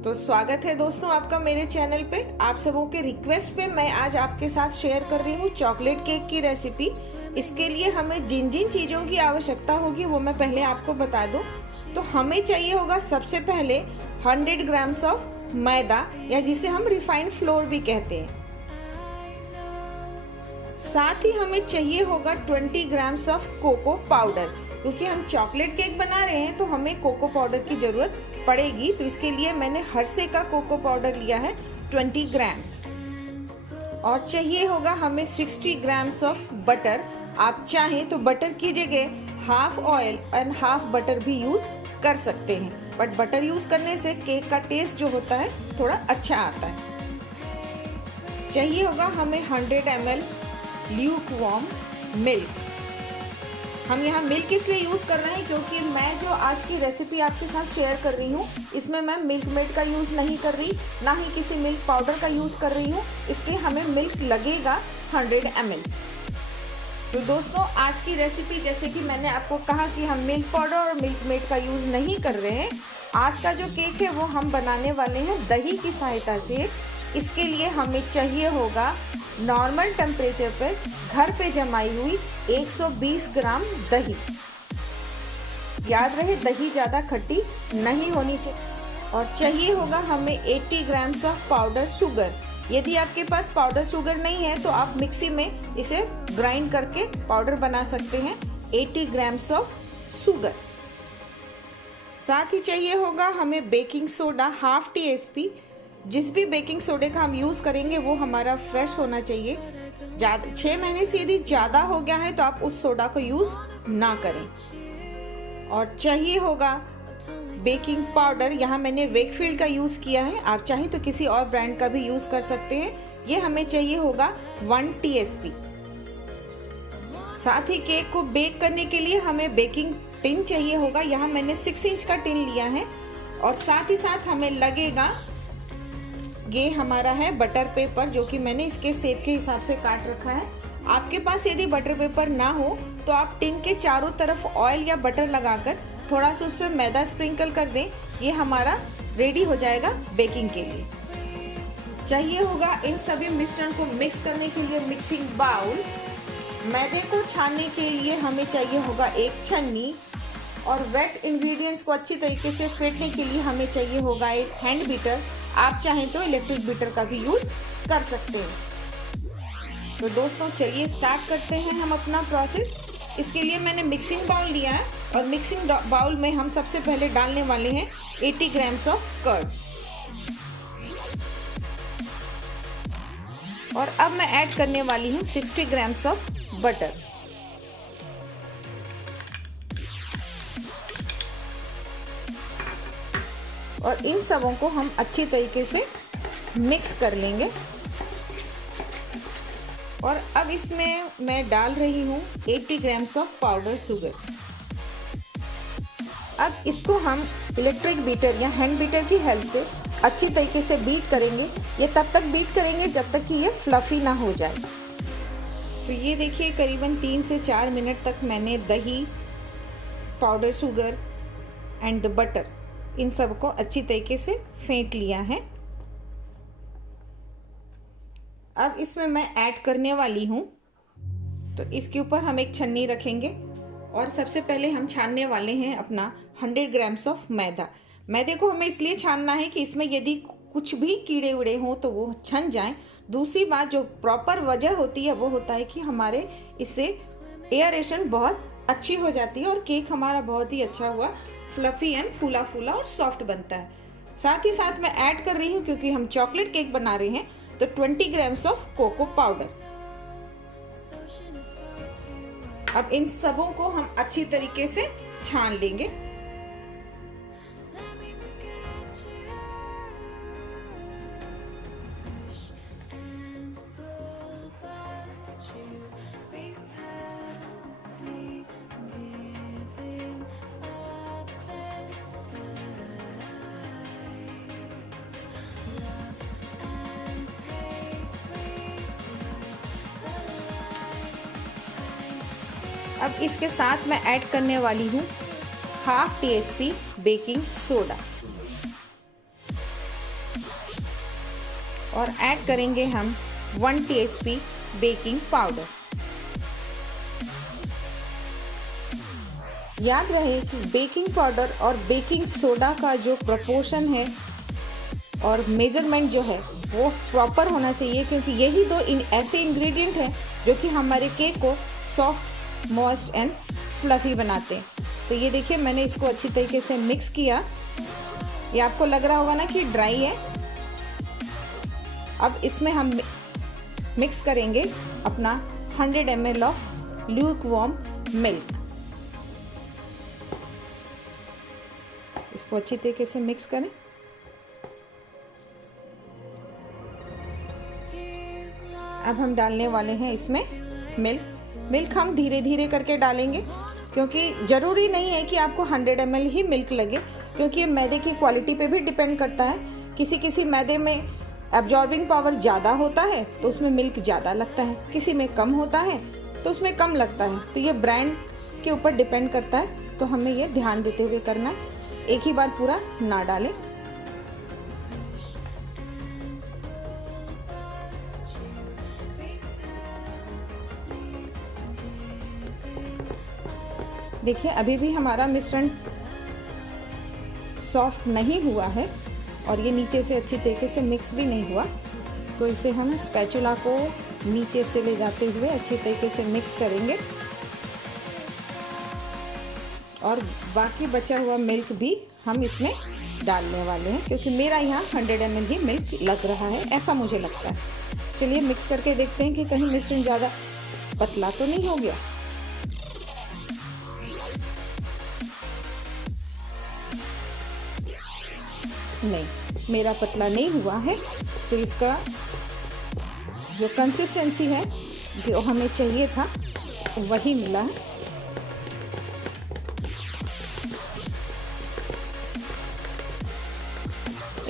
तो स्वागत है दोस्तों आपका मेरे चैनल पे। आप सबों के रिक्वेस्ट पे मैं आज आपके साथ शेयर कर रही हूँ चॉकलेट केक की रेसिपी। इसके लिए हमें जिन जिन चीज़ों की आवश्यकता होगी वो मैं पहले आपको बता दूँ। तो हमें चाहिए होगा सबसे पहले 100 ग्राम्स ऑफ मैदा, या जिसे हम रिफाइंड फ्लोर भी कहते हैं। साथ ही हमें चाहिए होगा 20 ग्राम्स ऑफ कोको पाउडर, क्योंकि हम चॉकलेट केक बना रहे हैं तो हमें कोको पाउडर की ज़रूरत पड़ेगी। तो इसके लिए मैंने हर्षे का कोको पाउडर लिया है 20 ग्राम्स। और चाहिए होगा हमें 60 ग्राम्स ऑफ बटर। आप चाहें तो बटर की जगह half oil and half butter भी यूज़ कर सकते हैं, बट बटर यूज़ करने से केक का टेस्ट जो होता है थोड़ा अच्छा आता है। चाहिए होगा हमें 100 ml ल्यूकवार्म मिल्क। हम यहाँ मिल्क इसलिए यूज़ कर रहे हैं क्योंकि मैं जो आज की रेसिपी आपके साथ शेयर कर रही हूँ इसमें मैं मिल्क मेड का यूज़ नहीं कर रही, ना ही किसी मिल्क पाउडर का यूज़ कर रही हूँ, इसलिए हमें मिल्क लगेगा 100 ml। तो दोस्तों आज की रेसिपी, जैसे कि मैंने आपको कहा कि हम मिल्क पाउडर और मिल्क मेड का यूज़ नहीं कर रहे हैं। आज का जो केक है वो हम बनाने वाले हैं दही की सहायता से। इसके लिए हमें चाहिए होगा नॉर्मल टेम्परेचर पर घर पे जमाई हुई 120 ग्राम दही। याद रहे दही ज़्यादा खट्टी नहीं होनी चाहिए। और चाहिए होगा हमें 80 ग्राम्स ऑफ पाउडर शुगर। यदि आपके पास पाउडर शुगर नहीं है तो आप मिक्सी में इसे ग्राइंड करके पाउडर बना सकते हैं। 80 ग्राम्स ऑफ शुगर। साथ ही चाहिए होगा हमें बेकिंग सोडा हाफ टीस्पून। जिस भी बेकिंग सोडे का हम यूज़ करेंगे वो हमारा फ्रेश होना चाहिए। 6 महीने से यदि ज़्यादा हो गया है तो आप उस सोडा को यूज़ ना करें। और चाहिए होगा बेकिंग पाउडर। यहाँ मैंने वेकफील्ड का यूज़ किया है, आप चाहें तो किसी और ब्रांड का भी यूज़ कर सकते हैं। ये हमें चाहिए होगा 1 टीस्पून। साथ ही केक को बेक करने के लिए हमें बेकिंग टिन चाहिए होगा। यहाँ मैंने 6 इंच का टिन लिया है। और साथ ही साथ हमें लगेगा, ये हमारा है बटर पेपर, जो कि मैंने इसके शेप के हिसाब से काट रखा है। आपके पास यदि बटर पेपर ना हो तो आप टिन के चारों तरफ ऑयल या बटर लगाकर थोड़ा सा उस पर मैदा स्प्रिंकल कर दें। ये हमारा रेडी हो जाएगा बेकिंग के लिए। चाहिए होगा इन सभी मिश्रण को मिक्स करने के लिए मिक्सिंग बाउल। मैदे को छानने के लिए हमें चाहिए होगा एक छन्नी। और वेट इंग्रेडिएंट्स को अच्छी तरीके से फेंटने के लिए हमें चाहिए होगा एक हैंड बीटर। आप चाहें तो इलेक्ट्रिक बीटर का भी यूज़ कर सकते हैं। तो दोस्तों चलिए स्टार्ट करते हैं हम अपना प्रोसेस। इसके लिए मैंने मिक्सिंग बाउल लिया है और मिक्सिंग बाउल में हम सबसे पहले डालने वाले हैं 80 ग्राम्स ऑफ कर्ड। और अब मैं ऐड करने वाली हूँ 60 ग्राम्स ऑफ बटर। और इन सबों को हम अच्छी तरीके से मिक्स कर लेंगे। और अब इसमें मैं डाल रही हूँ 80 ग्राम्स ऑफ पाउडर शुगर। अब इसको हम इलेक्ट्रिक बीटर या हैंड बीटर की हेल्प से अच्छी तरीके से बीट करेंगे। ये तब तक बीट करेंगे जब तक कि ये फ्लफी ना हो जाए। तो ये देखिए करीबन 3 से 4 मिनट तक मैंने दही, powder sugar and the butter, इन सब को अच्छी तरीके से फेंट लिया है। अब इसमें मैं ऐड करने वाली हूँ, तो इसके ऊपर हम एक छन्नी रखेंगे और सबसे पहले हम छानने वाले हैं अपना 100 ग्राम्स ऑफ मैदा। मैदे को हमें इसलिए छानना है कि इसमें यदि कुछ भी कीड़े उड़े हों तो वो छन जाएं। दूसरी बात जो प्रॉपर वजह होती है वो होता है कि हमारे इससे एयरेशन बहुत अच्छी हो जाती है और केक हमारा बहुत ही अच्छा हुआ फ्लफी एंड फूला फूला और सॉफ्ट बनता है। साथ ही साथ मैं ऐड कर रही हूँ, क्योंकि हम चॉकलेट केक बना रहे हैं, तो 20 ग्राम्स ऑफ कोको पाउडर। अब इन सबों को हम अच्छी तरीके से छान लेंगे। अब इसके साथ मैं ऐड करने वाली हूँ हाफ टीस्पून बेकिंग सोडा। और ऐड करेंगे हम 1 टीस्पून बेकिंग पाउडर। याद रहे कि बेकिंग पाउडर और बेकिंग सोडा का जो प्रोपोर्शन है और मेज़रमेंट जो है वो प्रॉपर होना चाहिए, क्योंकि यही दो ऐसे इंग्रेडिएंट हैं जो कि हमारे केक को सॉफ्ट, मॉइस्ट एंड फ्लफी बनाते हैं। तो ये देखिए मैंने इसको अच्छी तरीके से मिक्स किया। ये आपको लग रहा होगा ना कि ड्राई है। अब इसमें हम मिक्स करेंगे अपना 100 ml ऑफ ल्यूकवार्म मिल्क। इसको अच्छी तरीके से मिक्स करें। अब हम डालने वाले हैं इसमें मिल्क हम धीरे धीरे करके डालेंगे, क्योंकि ज़रूरी नहीं है कि आपको 100 ml ही मिल्क लगे, क्योंकि ये मैदे की क्वालिटी पे भी डिपेंड करता है। किसी मैदे में एब्जॉर्बिंग पावर ज़्यादा होता है तो उसमें मिल्क ज़्यादा लगता है, किसी में कम होता है तो उसमें कम लगता है। तो ये ब्रांड के ऊपर डिपेंड करता है, तो हमें ये ध्यान देते हुए करना है, एक ही बार पूरा ना डालें। देखिए अभी भी हमारा मिश्रण सॉफ्ट नहीं हुआ है और ये नीचे से अच्छी तरीके से मिक्स भी नहीं हुआ, तो इसे हम स्पैचुला को नीचे से ले जाते हुए अच्छी तरीके से मिक्स करेंगे और बाकी बचा हुआ मिल्क भी हम इसमें डालने वाले हैं, क्योंकि मेरा यहाँ 100 ml ही मिल्क लग रहा है, ऐसा मुझे लगता है। चलिए मिक्स करके देखते हैं कि कहीं मिश्रण ज़्यादा पतला तो नहीं हो गया। नहीं, मेरा पतला नहीं हुआ है, तो इसका जो कंसिस्टेंसी है जो हमें चाहिए था वही मिला है।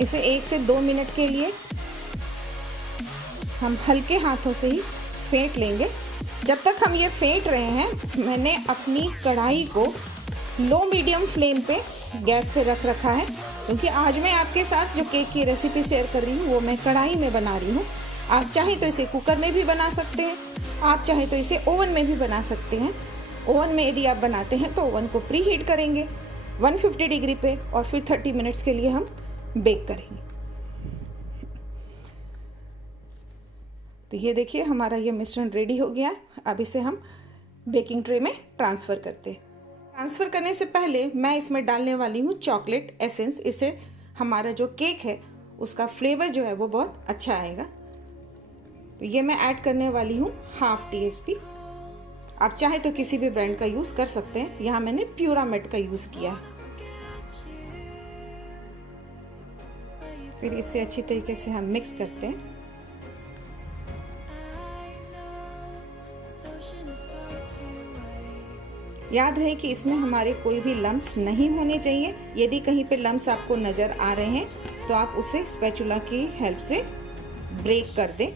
इसे 1 से 2 मिनट के लिए हम हल्के हाथों से ही फेंट लेंगे। जब तक हम ये फेंट रहे हैं मैंने अपनी कढ़ाई को लो मीडियम फ्लेम पे गैस पे रख रखा है, क्योंकि आज मैं आपके साथ जो केक की रेसिपी शेयर कर रही हूँ वो मैं कढ़ाई में बना रही हूँ। आप चाहें तो इसे कुकर में भी बना सकते हैं, आप चाहें तो इसे ओवन में भी बना सकते हैं। ओवन में यदि आप बनाते हैं तो ओवन को प्री हीट करेंगे 150 डिग्री पे और फिर 30 मिनट्स के लिए हम बेक करेंगे। तो ये देखिए हमारा ये मिश्रण रेडी हो गया। अब इसे हम बेकिंग ट्रे में ट्रांसफ़र करते हैं। ट्रांसफ़र करने से पहले मैं इसमें डालने वाली हूँ चॉकलेट एसेंस। इससे हमारा जो केक है उसका फ्लेवर जो है वो बहुत अच्छा आएगा। तो ये मैं ऐड करने वाली हूँ 1/2 टीस्पून। आप चाहे तो किसी भी ब्रांड का यूज़ कर सकते हैं, यहाँ मैंने प्यूरामेट का यूज़ किया है। फिर इसे अच्छी तरीके से हम मिक्स करते हैं। याद रहे कि इसमें हमारे कोई भी लम्स नहीं होने चाहिए। यदि कहीं पे लम्स आपको नज़र आ रहे हैं तो आप उसे स्पैचुला की हेल्प से ब्रेक कर दें।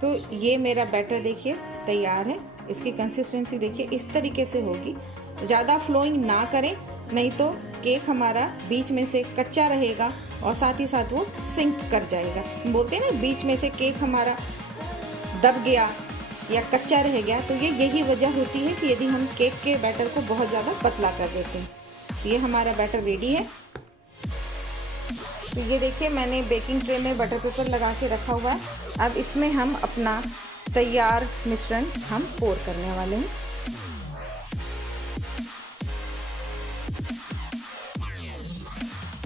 तो ये मेरा बैटर देखिए तैयार है। इसकी कंसिस्टेंसी देखिए इस तरीके से होगी। ज़्यादा फ्लोइंग ना करें, नहीं तो केक हमारा बीच में से कच्चा रहेगा और साथ ही साथ वो सिंक कर जाएगा। बोलते हैं ना बीच में से केक हमारा दब गया या कच्चा रह गया, तो ये यही वजह होती है कि यदि हम केक के बैटर को बहुत ज़्यादा पतला कर देते हैं। ये हमारा बैटर रेडी है। तो ये देखिए मैंने बेकिंग ट्रे में बटर पेपर लगा के रखा हुआ है। अब इसमें हम अपना तैयार मिश्रण हम पोर करने वाले हैं।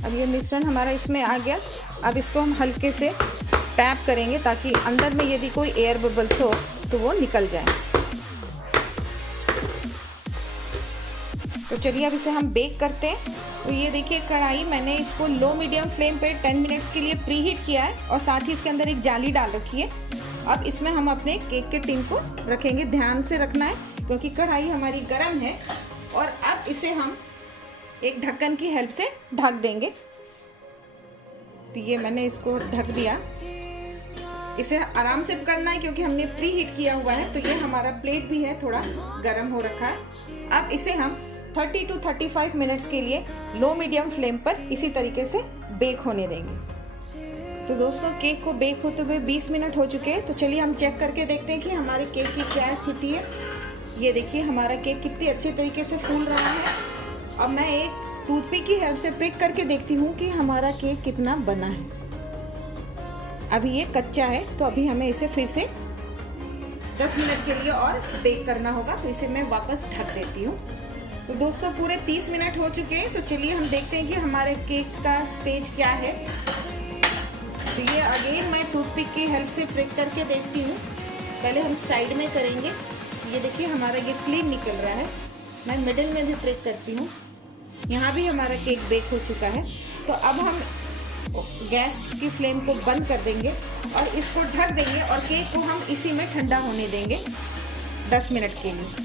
अब ये मिश्रण हमारा इसमें आ गया। अब इसको हम हल्के से टैप करेंगे ताकि अंदर में यदि कोई एयर बबल्स हो तो वो निकल जाए। तो चलिए अब इसे हम बेक करते हैं। तो ये देखिए कढ़ाई मैंने इसको लो मीडियम फ्लेम पे 10 मिनट्स के लिए प्री हीट किया है और साथ ही इसके अंदर एक जाली डाल रखी है। अब इसमें हम अपने केक के टिन को रखेंगे। ध्यान से रखना है क्योंकि कढ़ाई हमारी गर्म है। और अब इसे हम एक ढक्कन की हेल्प से ढक देंगे। तो ये मैंने इसको ढक दिया। इसे आराम से करना है क्योंकि हमने प्री हीट किया हुआ है। तो ये हमारा प्लेट भी है थोड़ा गर्म हो रखा है। अब इसे हम 30 to 35 मिनट्स के लिए लो मीडियम फ्लेम पर इसी तरीके से बेक होने देंगे। तो दोस्तों केक को बेक होते हुए 20 मिनट हो चुके हैं। तो चलिए हम चेक करके देखते हैं कि हमारे केक की क्या स्थिति है। ये देखिए हमारा केक कितनी अच्छे तरीके से फूल रहा है। अब मैं एक टूथपिक की हेल्प से प्रिक करके देखती हूँ कि हमारा केक कितना बना है। अभी ये कच्चा है, तो अभी हमें इसे फिर से 10 मिनट के लिए और बेक करना होगा। तो इसे मैं वापस ढक देती हूँ। तो दोस्तों पूरे 30 मिनट हो चुके हैं। तो चलिए हम देखते हैं कि हमारे केक का स्टेज क्या है। तो ये अगेन मैं टूथपिक की हेल्प से प्रिक करके देखती हूँ। पहले हम साइड में करेंगे। ये देखिए हमारा ये क्लीन निकल रहा है। मैं मिडिल में भी प्रिक करती हूँ। यहाँ भी हमारा केक बेक हो चुका है। तो अब हम गैस की फ्लेम को बंद कर देंगे और इसको ढक देंगे और केक को हम इसी में ठंडा होने देंगे 10 मिनट के लिए।